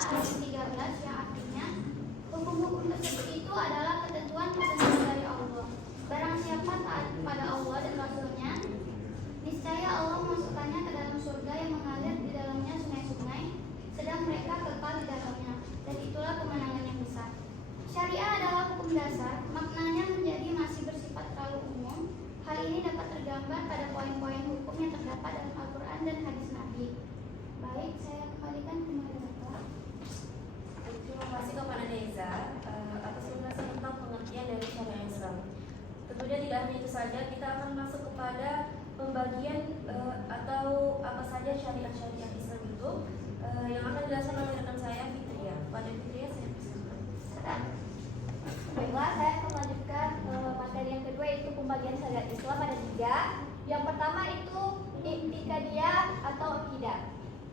ayat 13 yang artinya hukum-hukum tersebut itu adalah ketentuan-ketentuan dari Allah. Barang siapa taat kepada Allah dan Rasul-Nya, niscaya Allah memasukkannya ke dalam surga yang mengalir di dalamnya sungai-sungai, sedang mereka kekal di dalamnya, dan itulah kemenangan yang besar. Syariah adalah hukum dasar, maknanya menjadi masih bersifat terlalu umum. Hal ini dapat tergambar pada poin-poin hukum yang terdapat dalam Al-Quran dan hadis Nabi. Baik, saya kembalikan kepada Bapak. Terima kasih kepada Neza atas penjelasan tentang pengertian dari syariat Islam. Tentunya tidak hanya itu saja, kita akan masuk kepada pembagian atau apa saja syariat-syariat Islam itu yang akan dijelaskan oleh rekan saya Fitria. Pada Fitria saya persilakan. Baiklah, saya akan melanjutkan materi yang kedua, yaitu pembagian syariat Islam ada 3. Yang pertama itu i'tiqadiyah atau akidah.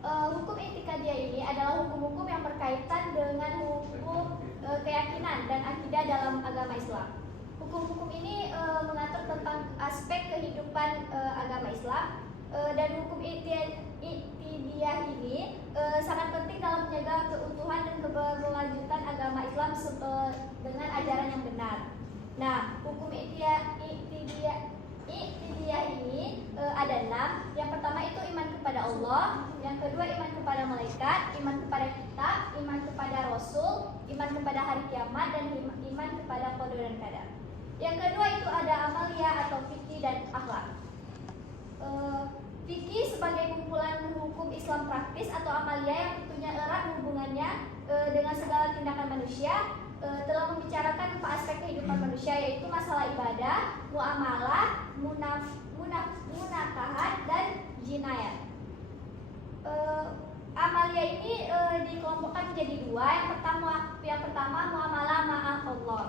Hukum i'tiqadiyah ini adalah hukum-hukum yang berkaitan dengan hukum keyakinan dan akidah dalam agama Islam. Hukum-hukum ini mengatur tentang aspek kehidupan agama Islam, dan hukum i'tiqadiyah ini sangat penting dalam menjaga keutuhan dan keberlanjutan agama Islam dengan ajaran yang benar. Nah, hukum i'tiqadiyah ini ada 6. Yang pertama itu iman kepada Allah, yang kedua iman kepada malaikat, iman kepada kitab, iman kepada rasul, iman kepada hari kiamat, dan iman kepada qada dan qadar. Yang kedua itu ada amalia atau fikih dan akhlak. Fikih sebagai kumpulan hukum Islam praktis atau amalia yang tentunya erat hubungannya dengan segala tindakan manusia, telah membicarakan 4 aspek kehidupan manusia, yaitu masalah ibadah, muamalah, munakahat, dan jinayat. Amalia ini dikelompokkan menjadi 2. Yang pertama muamalah ma'a Allah.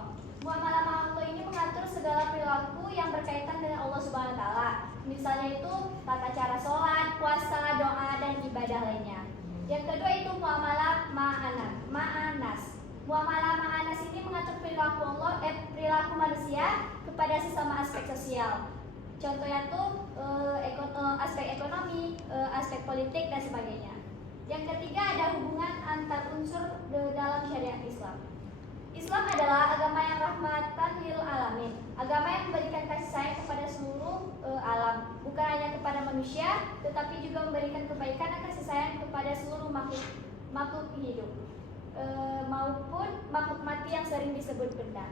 Muamalah ma'a Allah ini mengatur segala perilaku yang berkaitan dengan Allah Subhanahu wa taala. Misalnya itu tata cara sholat, puasa, doa, dan ibadah lainnya. Yang kedua itu muamalah ma'anas. Muamalah ma'anas ini mengatur perilaku manusia kepada sesama aspek sosial. Contohnya tuh aspek ekonomi, aspek politik, dan sebagainya. Yang ketiga ada hubungan antar unsur dalam syariat Islam. Islam adalah agama yang rahmatan lil alamin, agama yang memberikan kasih sayang kepada seluruh alam, bukan hanya kepada manusia, tetapi juga memberikan kebaikan dan kasih sayang kepada seluruh makhluk hidup, maupun makhluk mati yang sering disebut benda.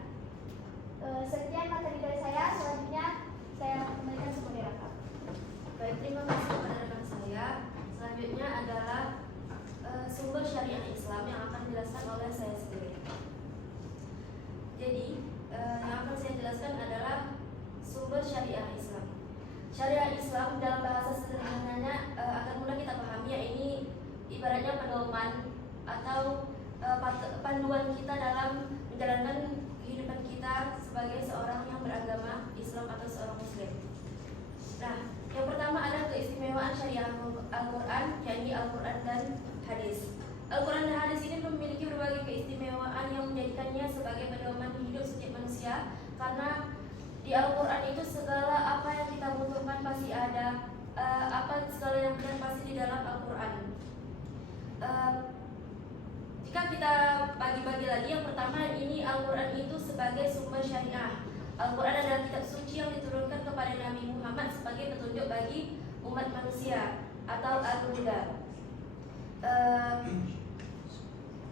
Sekian materi dari saya. Selanjutnya saya kembalikan ke moderator. Baik, terima kasih kepada rekan saya. Selanjutnya adalah sumber syariat Islam yang akan dijelaskan oleh saya sendiri. Jadi, yang akan saya jelaskan adalah sumber syariat Islam. Syariat Islam dalam bahasa sederhananya agar mudah kita pahami, ya ini ibaratnya pedoman atau panduan kita dalam menjalankan kehidupan kita sebagai seorang yang beragama Islam atau seorang Muslim. Nah, yang pertama ada keistimewaan syariat Al-Quran, yakni Al-Quran dan hadis. Al-Quran dan hadis ini memiliki berbagai keistimewaan yang menjadikannya sebagai pedoman hidup setiap manusia, karena di Al-Quran itu segala apa yang kita butuhkan pasti ada, segala yang benar pasti di dalam Al-Quran. Jika kita bagi-bagi lagi, yang pertama ini Al-Quran itu sebagai sumber syariah. Al-Quran adalah kitab suci yang diturunkan kepada Nabi Muhammad sebagai petunjuk bagi umat manusia atau Al-Huda.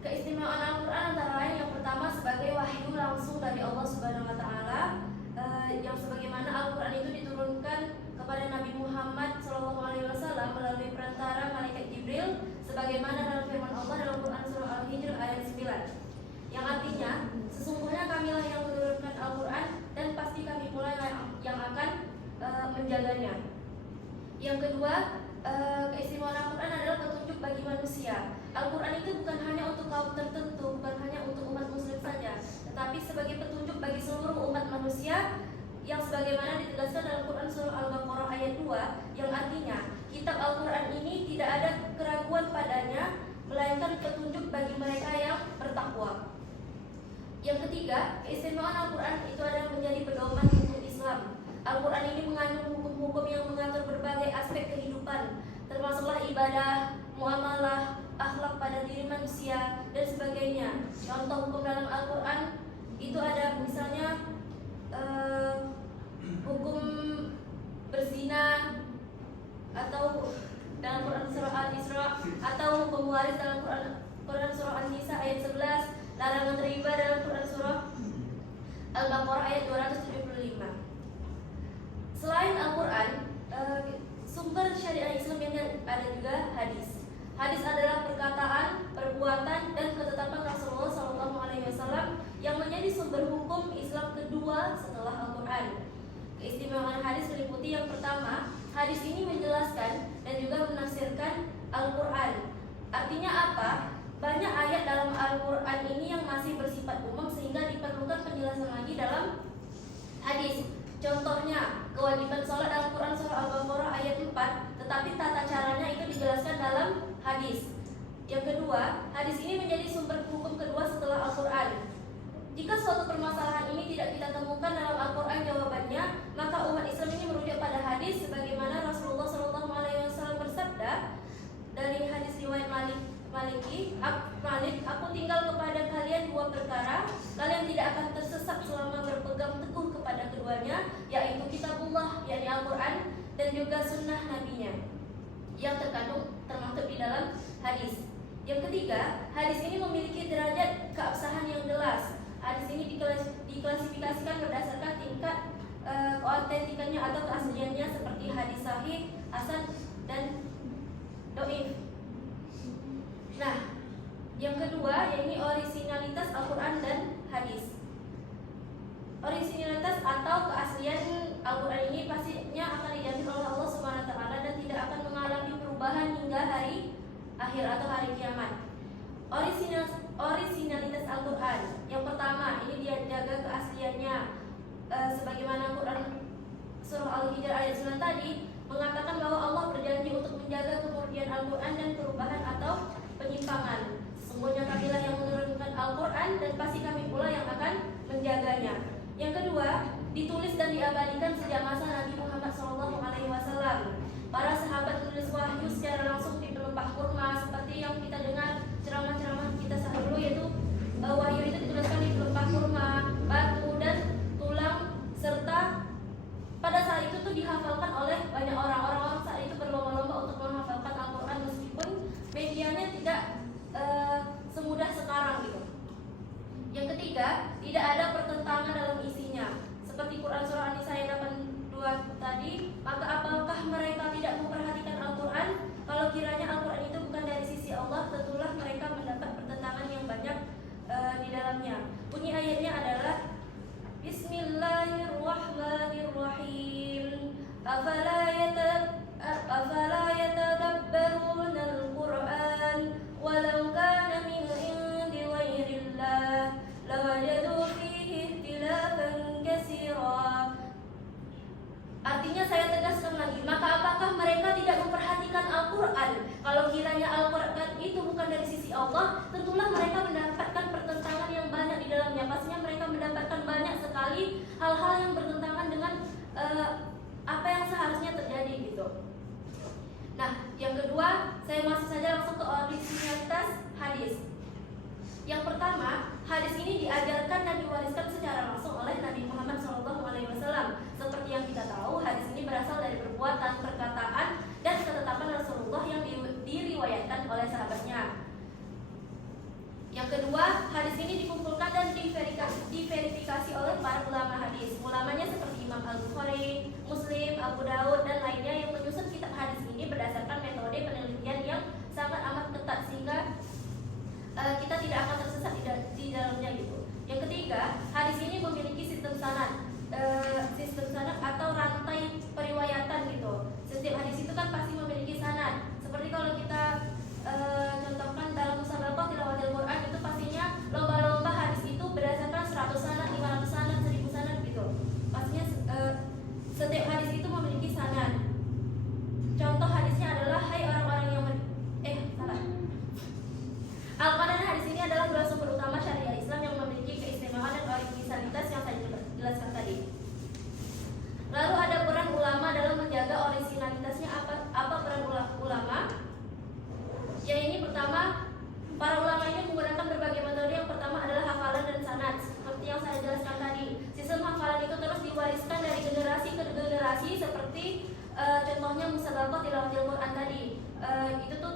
Keistimewaan Al-Quran antara lain yang pertama sebagai wahyu langsung dari Allah Subhanahu wa taala, yang sebagaimana Al-Quran itu diturunkan kepada Nabi Muhammad SAW melalui perantara malaikat Jibril, sebagaimana dalam firman Allah dalam Quran surah Al-Hijr ayat 9, yang artinya sesungguhnya kamilah yang menurunkan Al-Quran dan pasti kami pula yang akan menjaganya. Yang kedua, keistimewaan Al-Quran adalah petunjuk bagi manusia. Al-Quran itu bukan hanya untuk kaum tertentu, bukan hanya untuk umat muslim saja, tetapi sebagai petunjuk bagi seluruh umat manusia, yang sebagaimana ditegaskan dalam Quran surah Al-Baqarah ayat 2, yang artinya kitab Al-Quran ini tidak ada keraguan padanya, melainkan petunjuk bagi mereka yang bertakwa. Yang ketiga, keistimewaan Al-Quran itu adalah menjadi pedoman hukum Islam. Al-Quran ini mengandung hukum-hukum yang mengatur berbagai aspek kehidupan, termasuklah ibadah, muamalah, akhlak pada diri manusia dan sebagainya. Contoh hukum dalam Al-Quran itu ada misalnya hukum berzina, atau dalam Quran surah Al-Isra, atau hukum waris dalam Quran surah An-Nisa ayat 11, larangan riba dalam Quran surah Al-Baqarah ayat 275. Selain Al-Quran, sumber syariat Islam yang ada juga hadis. Hadis adalah perkataan, perbuatan, dan ketetapan Rasulullah SAW yang menjadi sumber hukum Islam kedua setelah Al-Quran. Keistimewaan hadis meliputi yang pertama, hadis ini menjelaskan dan juga menafsirkan Al-Quran. Artinya apa? Banyak ayat dalam Al-Quran ini yang masih bersifat umum sehingga diperlukan penjelasan lagi dalam hadis. Contohnya, kewajiban sholat dalam Quran surah Al-Baqarah ayat 4, tetapi tata caranya itu dijelaskan dalam hadis. Yang kedua, hadis ini menjadi sumber hukum kedua setelah Al-Quran. Jika suatu permasalahan ini tidak kita temukan dalam Al-Quran jawabannya, maka umat Islam ini merujuk pada hadis sebagaimana Rasulullah SAW bersabda dari hadis riwayat Malik, aku tinggal kepada kalian dua perkara, kalian tidak akan tersesat selama berpegang teguh kepada keduanya, yaitu kitabullah, yakni Al-Quran, dan juga sunnah nabinya yang termaktub di dalam hadis. Yang ketiga, hadis ini memiliki derajat keabsahan yang jelas. Hadis ini diklasifikasikan berdasarkan tingkat keautentikannya atau keasliannya seperti hadis sahih, hasan, dan dhaif. Nah, yang kedua yakni orisinalitas Al-Quran dan hadis. Orisinalitas atau keaslian Al-Quran ini pastinya akan dijamin oleh Allah Subhanahu wa taala dan tidak akan mengalami perubahan hingga hari akhir atau hari kiamat. Orisinalitas Al-Quran. Yang pertama, ini dia jaga keasliannya. Sebagaimana Quran surah Al-Hijr ayat 9 tadi mengatakan bahwa Allah berjanji untuk menjaga kemurnian Al-Quran dan perubahan atau penyimpangan. Sesungguhnya kamilah yang menurunkan Al-Quran dan pasti kami pula yang akan menjaganya. Yang kedua, ditulis dan diabadikan sejak masa Nabi Muhammad SAW. Para sahabat menulis wahyu secara langsung di pelepah kurma, seperti yang kita dengar ceramah-ceramah kita saat dulu, yaitu wahyu itu dituliskan di pelepah kurma, batu, dan tulang, serta pada saat itu tuh dihafalkan oleh banyak orang saat itu berlomba-lomba untuk menghafalkan Al-Quran meskipun medianya tidak semudah sekarang gitu. Yang ketiga, tidak ada pertentangan dalam isinya. Seperti Quran surah An-Nisa ayat 82 tadi, maka apakah mereka tidak memperhatikan Al-Quran? Kalau kiranya Al-Quran itu bukan dari sisi Allah, tentulah mereka mendapat pertentangan yang banyak di dalamnya. Bunyi ayatnya adalah Bismillahirrahmanirrahim. Afala yatadabbaruna al-Quran walau kana min indi ghairillah lawajadu fihi ikhtilafan katsira. Artinya saya tegaskan lagi, maka apakah mereka tidak memperhatikan Al-Quran? Kalau kiranya Al-Quran itu bukan dari sisi Allah, tentulah mereka mendapatkan pertentangan yang banyak di dalamnya. Pastinya mereka mendapatkan banyak sekali hal-hal yang bertentangan dengan apa yang seharusnya terjadi gitu. Nah, yang kedua, saya masuk saja langsung ke originalitas hadis. Yang pertama, hadis ini diajarkan dan diwariskan secara langsung oleh Nabi Muhammad SAW. Seperti yang kita tahu, hadis ini berasal dari perbuatan, perkataan, dan ketetapan Rasulullah yang diriwayatkan oleh sahabatnya. Yang kedua, hadis ini dikumpulkan dan diverifikasi oleh para ulama hadis. Ulamanya seperti Imam Al-Bukhari, Muslim, Abu Daud, dan lainnya yang menyusun kitab hadis ini berdasarkan metode penelitian yang sangat amat ketat sehingga kita tidak akan tersesat di dalamnya gitu. Yang ketiga, hadis ini memiliki sistem sanad atau rantai periwayatan gitu. Setiap hadis itu kan pasti memiliki sanad. Seperti kalau kita contohkan dalam musabaqah tilawatil Quran, itu pastinya lomba-lomba hadis itu berdasarkan 100 sanad, 500 sanad, 1000 sanad gitu. Pastinya setiap hadis itu memiliki sanad.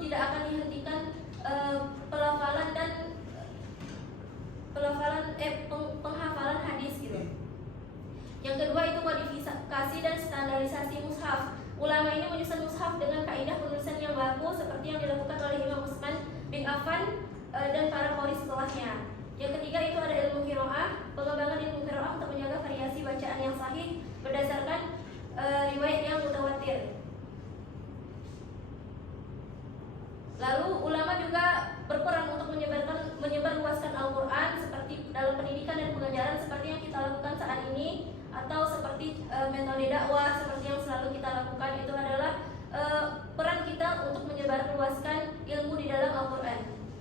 tidak akan dihentikan pelafalan dan penghafalan hadis gitu. Yang kedua itu kodifikasi dan standarisasi mushaf. Ulama ini menyusun mushaf dengan kaidah penulisan yang baku seperti yang dilakukan oleh Imam Utsman bin Affan dan para qori setelahnya. Yang ketiga itu ada ilmu qiraah, pengembangan ilmu qiraah untuk menjaga variasi bacaan yang sahih berdasarkan riwayat yang mutawatir. Lalu ulama juga berperan untuk menyebarluaskan Al-Quran seperti dalam pendidikan dan pengajaran seperti yang kita lakukan saat ini, atau seperti metode dakwah seperti yang selalu kita lakukan. Itu adalah peran kita untuk menyebarluaskan ilmu di dalam Al-Quran.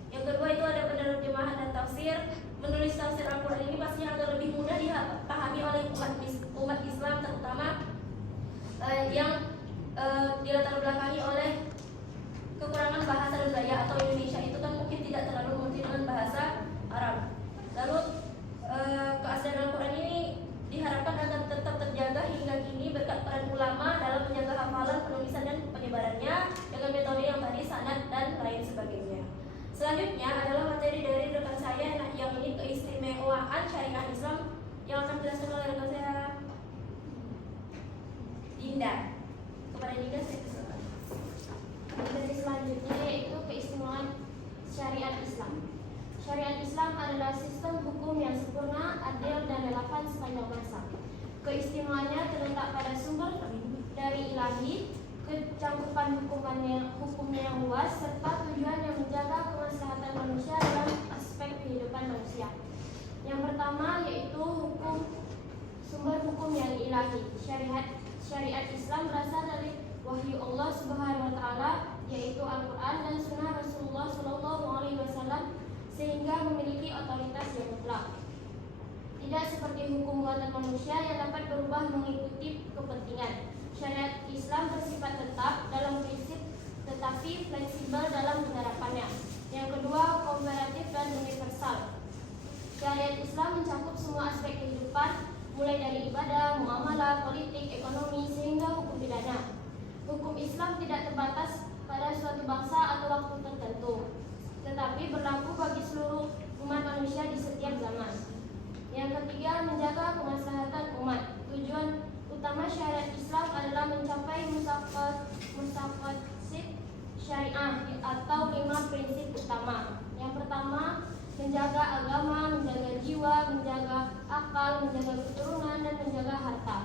Yang kedua itu ada penerjemahan dan tafsir. Menulis tafsir Al-Quran ini pastinya agar lebih mudah dipahami oleh umat Islam, terutama yang dilatar belakangi oleh kekurangan bahasa dan gaya, atau Indonesia itu kan mungkin tidak terlalu mengerti dengan bahasa Arab. Lalu keaslian Al-Quran ini diharapkan agar tetap terjaga hingga kini berkat peran ulama dalam menjaga hafalan, penulisan dan penyebarannya dengan metode yang tadi, sanad dan lain sebagainya. Selanjutnya adalah materi dari rekan saya yang ini keistimewaan syariah Islam yang akan dijelaskan oleh rekan saya Dinda. Kepada Dinda saya persilakan. Materi selanjutnya yaitu keistimewaan syariat Islam. Syariat Islam adalah sistem hukum yang sempurna, adil dan relevan sepanjang masa. Keistimewaannya terletak pada sumber dari ilahi, kecangkupan hukumnya yang luas, serta tujuan yang menjaga kemaslahatan manusia dalam aspek kehidupan manusia. Yang pertama yaitu sumber hukum yang ilahi. Syariat Islam berasal dari wahyu Allah Subhanahu wa taala, yaitu Al-Qur'an dan sunnah Rasulullah SAW, sehingga memiliki otoritas yang mutlak. Tidak seperti hukum buatan manusia yang dapat berubah mengikuti kepentingan. Syariat Islam bersifat tetap dalam prinsip tetapi fleksibel dalam penerapannya. Yang kedua, komparatif dan universal. Syariat Islam mencakup semua aspek kehidupan, mulai dari ibadah, muamalah, politik, ekonomi, sehingga hukum pidana. Hukum Islam tidak terbatas pada suatu bangsa atau waktu tertentu, tetapi berlaku bagi seluruh umat manusia di setiap zaman. Yang ketiga, menjaga kemaslahatan umat. Tujuan utama syariat Islam adalah mencapai mustaqasid syariah atau 5 prinsip utama. Yang pertama, menjaga agama, menjaga jiwa, menjaga akal, menjaga keturunan, dan menjaga harta.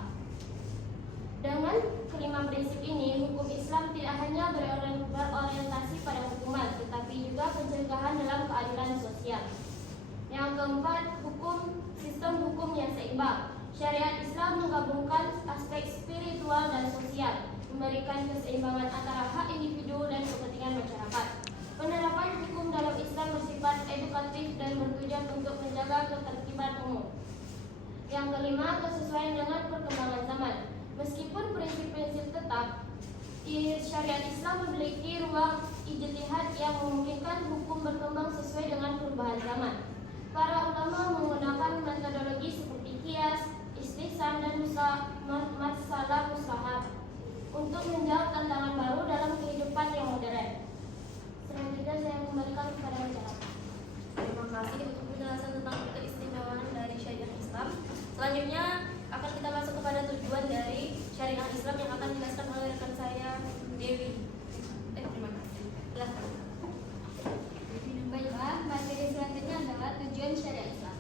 Dengan kelima prinsip ini, hukum Islam tidak hanya berorientasi pada hukuman, tetapi juga pencegahan dalam keadilan sosial. Yang keempat, sistem hukum yang seimbang. Syariat Islam menggabungkan aspek spiritual dan sosial, memberikan keseimbangan antara hak individu dan kepentingan masyarakat. Penerapan hukum dalam Islam bersifat edukatif dan bertujuan untuk menjaga ketertiban umum. Yang kelima, kesesuaian dengan perkembangan zaman. Meskipun prinsip-prinsip tetap, syariat Islam memiliki ruang ijtihad yang memungkinkan hukum berkembang sesuai dengan perubahan zaman. Para ulama menggunakan metodologi seperti qiyas, istihsan, dan masalah mustahat untuk menjawab tantangan baru dalam kehidupan yang modern. Selanjutnya saya kembalikan kepada masyarakat. Terima kasih untuk penjelasan tentang keistimewaan dari syariat Islam. Selanjutnya akan kita masuk kepada tujuan dari syariat Islam yang akan dijelaskan oleh rekan saya Dewi. Terima kasih. Silakan. Baiklah, materi selanjutnya adalah tujuan syariat Islam.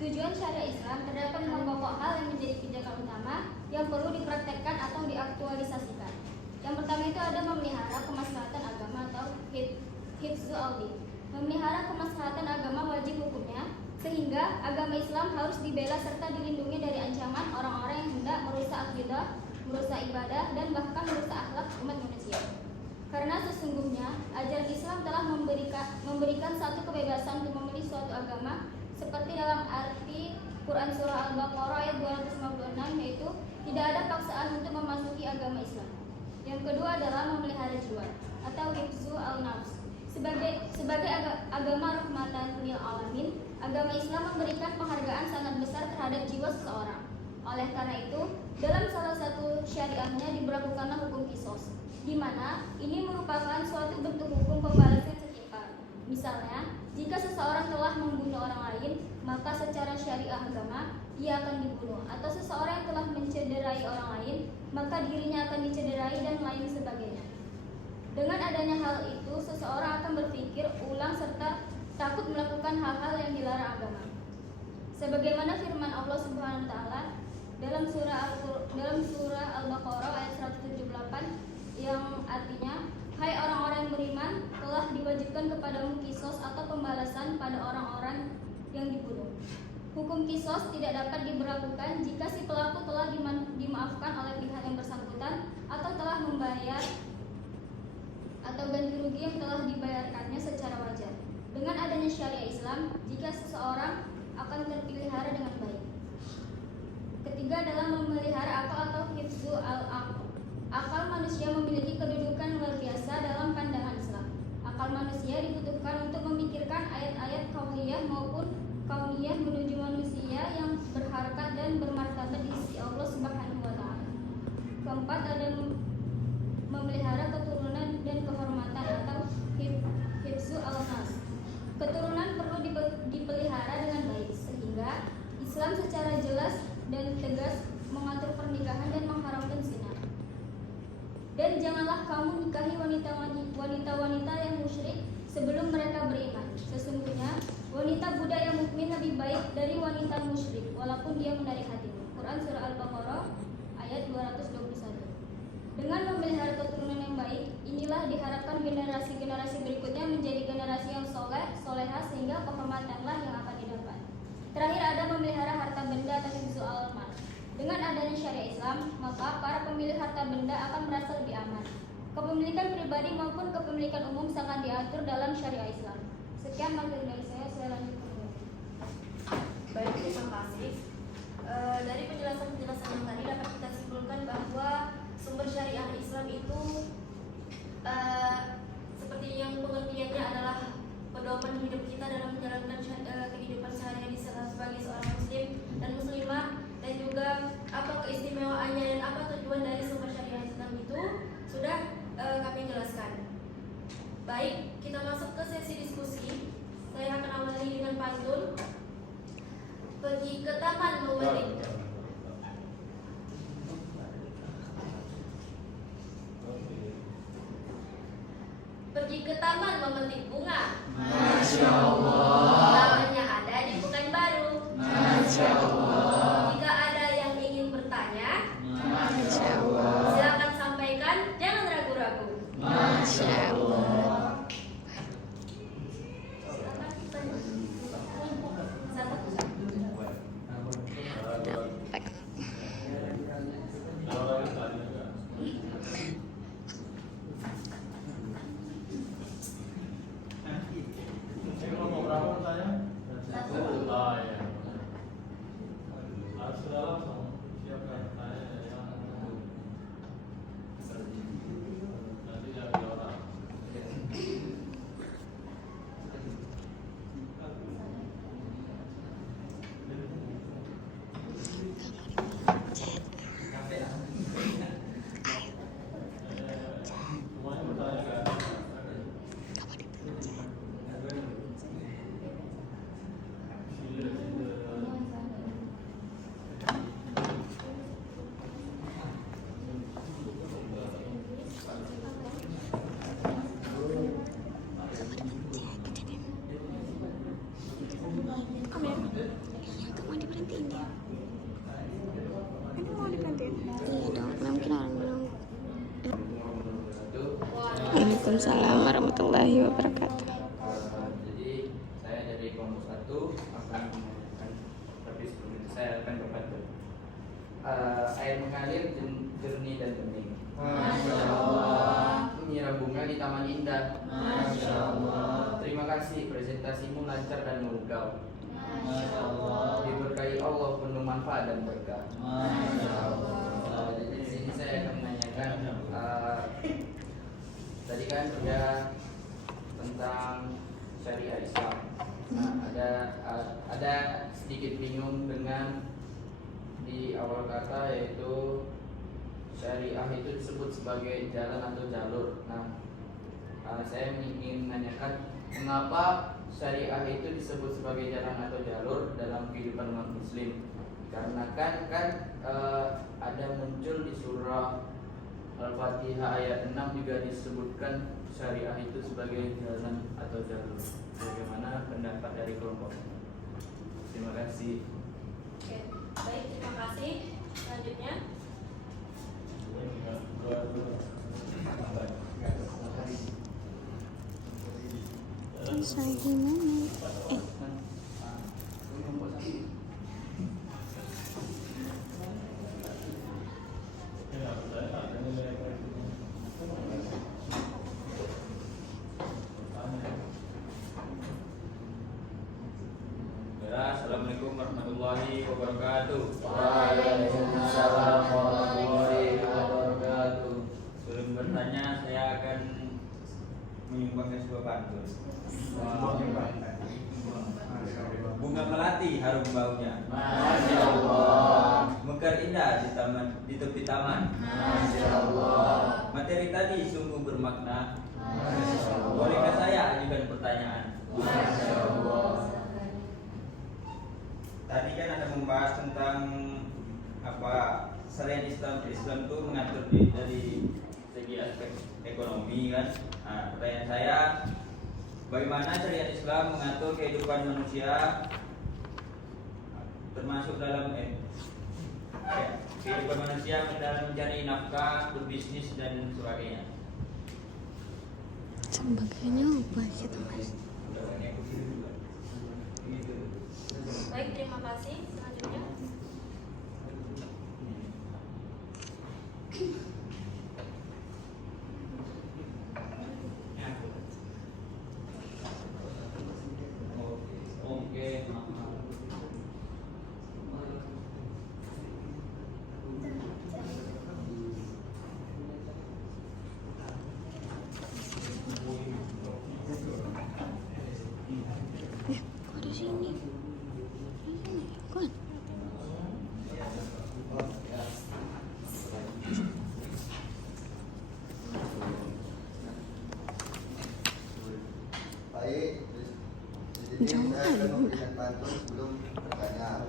Tujuan syariat Islam terdapat 6 pokok hal yang menjadi pijakan utama yang perlu dipraktekkan atau diaktualisasikan. Yang pertama itu ada memelihara kemaslahatan agama atau hifdzul audin. Memelihara kemaslahatan agama wajib hukumnya, sehingga agama Islam harus dibela serta dilindungi dari ancaman orang-orang yang hendak merusak akidah, merusak ibadah, dan bahkan merusak akhlak umat manusia. Karena sesungguhnya ajaran Islam telah memberikan satu kebebasan untuk memilih suatu agama, seperti dalam arti Quran Surah Al-Baqarah ayat 256, yaitu tidak ada paksaan untuk memasuki agama Islam. Yang kedua adalah memelihara jiwa atau hifzu al-nafs. Sebagai agama rahmatan lil alamin, agama Islam memberikan penghargaan sangat besar terhadap jiwa seseorang. Oleh karena itu, dalam salah satu syariahnya diberlakukanlah hukum qisas. di mana ini merupakan suatu bentuk hukum pembalasan setimpal. Misalnya, jika seseorang telah membunuh orang lain, maka secara syariah agama ia akan dibunuh, atau seseorang yang telah mencederai orang lain, maka dirinya akan dicederai dan lain sebagainya. Dengan adanya hal itu, seseorang akan berpikir ulang serta takut melakukan hal-hal yang dilarang agama. Sebagaimana firman Allah Subhanahu wa taala dalam surah Al-Baqarah ayat 178 yang artinya, hai orang-orang yang beriman, telah diwajibkan kepadamu kisos atau pembalasan pada orang-orang yang dibunuh. Hukum kisos tidak dapat diberlakukan jika si pelaku telah dimaafkan oleh pihak yang bersangkutan atau telah membayar atau ganti rugi yang telah dibayarkannya secara wajar. Dengan adanya syariah Islam, jika seseorang akan terpelihara dengan baik. Ketiga adalah memelihara akal atau hifzu al-aql. Akal manusia memiliki kedudukan luar biasa dalam pandangan Islam. Akal manusia dibutuhkan untuk memikirkan ayat-ayat kauniyah maupun kauniyah menuju manusia yang berharkat dan bermartabat di sisi Allah Subhanahu wa taala. Keempat ada memelihara keturunan dan kehormatan atau hifzu al-nas. Keturunan perlu dipelihara dengan baik sehingga Islam secara jelas dan tegas mengatur pernikahan dan mengharamkan zina. Dan janganlah kamu nikahi wanita-wanita yang musyrik sebelum mereka beriman. Sesungguhnya wanita Buddha yang mukmin lebih baik dari wanita musyrik walaupun dia menarik hatimu. Quran surah Al-Baqarah ayat 221. Dengan memelihara keturunan yang baik, inilah diharapkan generasi-generasi berikutnya menjadi generasi yang soleha sehingga kehormatanlah yang akan didapat. Terakhir ada memelihara harta benda atau hifzu al-mal. Dengan adanya syariat Islam, maka para pemilik harta benda akan merasa lebih aman. Kepemilikan pribadi maupun kepemilikan umum sangat diatur dalam syariat Islam. Sekian materi dari saya lanjutkan. Baik, terima kasih. Dari penjelasan-penjelasan yang tadi dapat kita simpulkan bahwa sumber syariah Islam itu seperti yang pengertiannya adalah pedoman hidup kita dalam menjalankan kehidupan sehari-hari sebagai seorang muslim dan muslimah, dan juga apa keistimewaannya dan apa tujuan dari sumber syariah Islam itu sudah kami jelaskan. Baik, kita masuk ke sesi diskusi. Saya akan awali dengan pantun. Pergi ke taman memetik. Pergi ke taman memetik bunga. Masya Allah. Tamannya ada di Pekanbaru. Masya Allah. Jika ada yang ingin bertanya, Masya Allah. silakan sampaikan, jangan ragu-ragu. Masya Allah. Waalaikumsalam warahmatullahi wabarakatuh. Jadi saya dari kelompok 1 akan menyampaikan, tapi sebelum itu saya akan berbantu. Air mengalir jernih dan bening. Masya Allah. Menyiram bunga di taman indah. Masya Allah. Terima kasih, presentasimu lancar dan mengugau. Masya Allah. Diberkahi Allah, penuh manfaat dan berkah. Masya Allah. Jadi di sini saya akan menanyakan, tadi kan sudah tentang syariah Islam. Nah, ada sedikit bingung dengan di awal kata, yaitu syariah itu disebut sebagai jalan atau jalur. Nah, saya ingin menanyakan mengapa syariah itu disebut sebagai jalan atau jalur dalam kehidupan umat muslim? Karena kan ada muncul di surah Al-Fatihah ayat 6 juga disebutkan syariah itu sebagai jalan atau jalur. Bagaimana pendapat dari kelompok? Terima kasih. Oke, baik, terima kasih. Selanjutnya, Saya gimana? Assalamualaikum warahmatullahi wabarakatuh. Waalaikumsalam warahmatullahi wabarakatuh. Sebelum bertanya, saya akan menyumbangkan sebuah pantun. Bunga melati harum baunya, Masya Allah. mekar indah di tepi taman. Masya Allah. Materi tadi sungguh bermakna. Masya Allah. Bolehkah saya ajukan pertanyaan? Masya Allah. Tadi kan ada membahas tentang apa syariat Islam itu mengatur dari segi aspek ekonomi kan. Nah, pertanyaan saya, bagaimana syariat Islam mengatur kehidupan manusia termasuk dalam kehidupan manusia dalam mencari nafkah, berbisnis dan sebagainya. Sebagainya apa gitu mas? baik, terima kasih. Selanjutnya, Oke. Kok di sini? Kan? Baik, di sini saya akan memberikan pantun sebelum bertanya.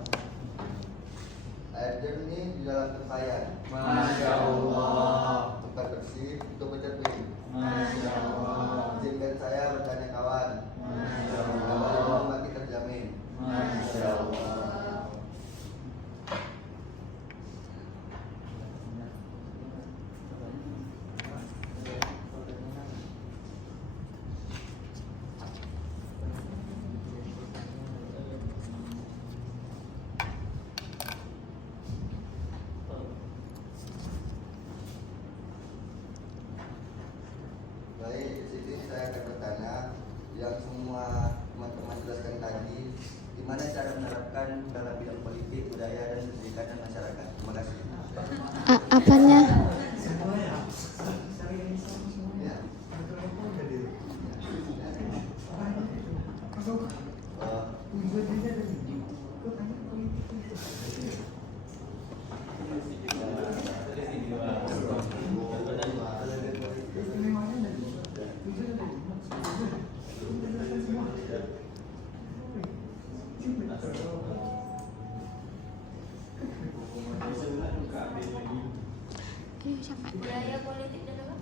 Air jernih di dalam tempayan, Masya Allah. tempat bersih untuk bercermin. Masya Allah. Izinkan saya bertanya kawan, Masya kabar Allah. itu mati terjamin. Masya Allah. Baik, di sini saya akan bertanya yang semua teman-teman jelaskan tadi, gimana cara menerapkan dalam bidang politik, budaya, dan pendidikan dan masyarakat. Terima kasih. Apanya? Ya. Ini siapa? biaya politik dan apa?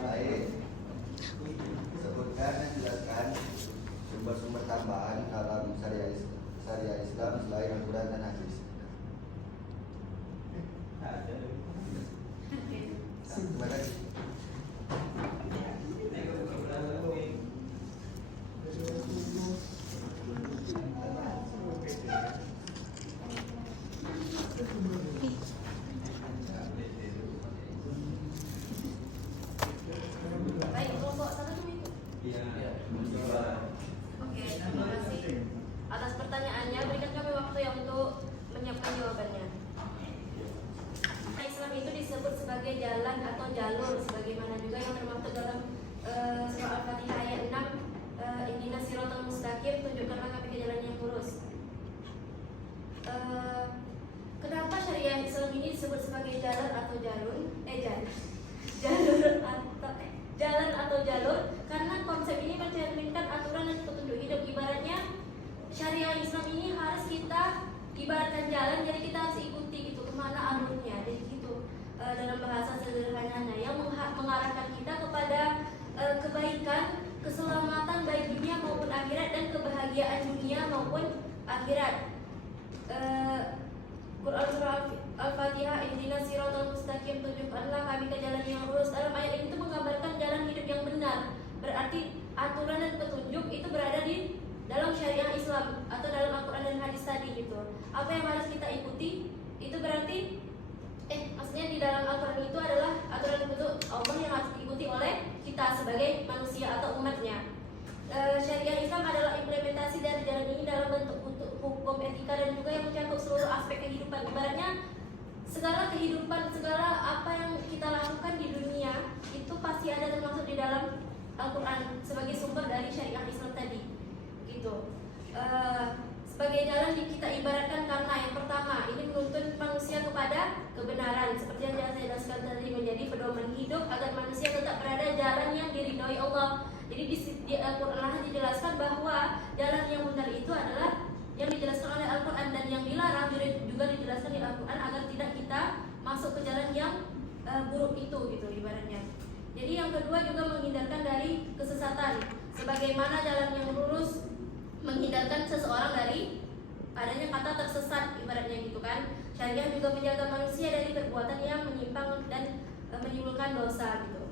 Baik, sebutkan dan jelaskan sumber-sumber tambahan dalam syariah Islam selain Al-Quran dan Hadis. Terima kasih. Baik, kelompok satu cuma itu. Oke, terima kasih atas pertanyaannya. Berikan kami waktu yang untuk menyiapkan jawabannya. Islam itu disebut sebagai jalan atau jalur, sebagaimana juga yang termaktub dalam surah Al-Fatihah ayat 6, Ihdinas siratal mustaqim, tunjukkanlah kami ke jalan yang lurus. Kenapa syariah Islam ini disebut sebagai jalan atau jalur? Jalan atau jalur? Karena konsep ini mencerminkan aturan dan petunjuk hidup. Ibaratnya syariah Islam ini harus kita ibaratkan jalan, jadi kita harus ikuti gitu kemana alurnya. Jadi gitu dalam bahasa sederhananya yang mengarahkan kita kepada kebaikan, keselamatan baik dunia maupun akhirat, dan kebahagiaan dunia maupun akhirat. Quran surah Al-Fatihah, ihdinas siratal mustaqim, tunjukkanlah kami ke jalan yang lurus. Dalam ayat ini itu menggambarkan jalan hidup yang benar. Berarti aturan dan petunjuk itu berada di dalam syariah Islam atau dalam Al-Quran dan hadis tadi gitu. Apa yang harus kita ikuti itu berarti maksudnya di dalam Al-Quran itu adalah aturan dan petunjuk Allah yang harus diikuti oleh kita sebagai manusia atau umatnya. Syariah Islam adalah implementasi dari jalan ini dalam bentuk hukum, etika, dan juga yang mencakup seluruh aspek kehidupan. Ibaratnya segala kehidupan, segala apa yang kita lakukan di dunia itu pasti ada termasuk di dalam Al-Quran sebagai sumber dari syariah Islam tadi gitu. Sebagai jalan kita ibaratkan karena yang pertama ini menuntun manusia kepada kebenaran, seperti yang saya jelaskan tadi, menjadi pedoman hidup agar manusia tetap berada jalan yang diridhoi Allah. Jadi di Al-Quran dijelaskan bahwa jalan yang benar itu adalah yang dijelaskan oleh Al-Quran, dan yang dilarang juga dijelaskan di Al-Quran agar tidak kita masuk ke jalan yang buruk itu gitu ibaratnya. Jadi yang kedua juga menghindarkan dari kesesatan, sebagaimana jalan yang lurus menghindarkan seseorang dari adanya kata tersesat ibaratnya gitu kan. Syariah juga menjaga manusia dari perbuatan yang menyimpang dan menimbulkan dosa gitu.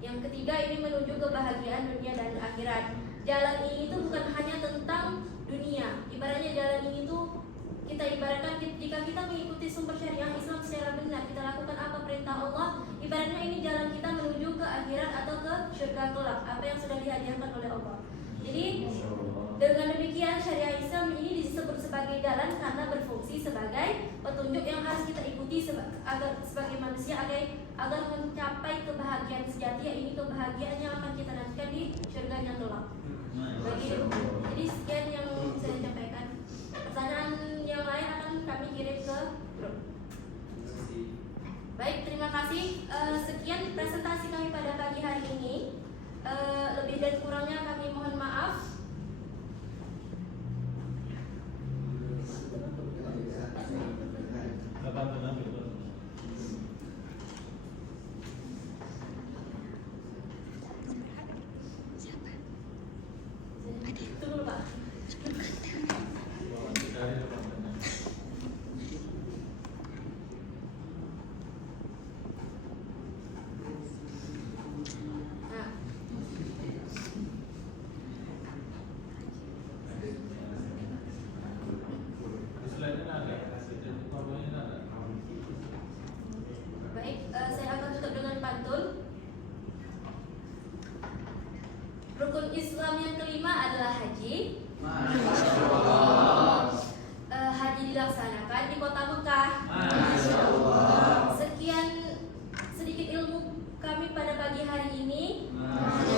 Yang ketiga ini menuju kebahagiaan dunia dan akhirat. Jalan ini itu bukan hanya tentang dunia. Ibaratnya jalan ini tuh kita ibaratkan jika kita mengikuti sumber syariah Islam secara benar, kita lakukan apa perintah Allah, ibaratnya ini jalan kita menuju ke akhirat atau ke surga kelak, apa yang sudah dihadiahkan oleh Allah. Jadi dengan demikian syariah Islam ini disebut sebagai jalan karena berfungsi sebagai petunjuk yang harus kita ikuti agar sebagai manusia agar mencapai kebahagiaan sejati, ini kebahagiaan yang akan kita nantikan di surga yang kelak. Jadi sekian yang saya sampaikan. Pertanyaan yang lain akan kami kirim ke grup. Baik, terima kasih. Sekian presentasi kami pada pagi hari ini. Lebih dan kurangnya kami mohon maaf. Tunggu Pak. Baik, saya akan tutup dengan pantun. Rukun Islam yang kelima adalah haji. Masya Allah. Haji dilaksanakan di kota Mekah. Masya Allah. Sekian sedikit ilmu kami pada pagi hari ini. Masya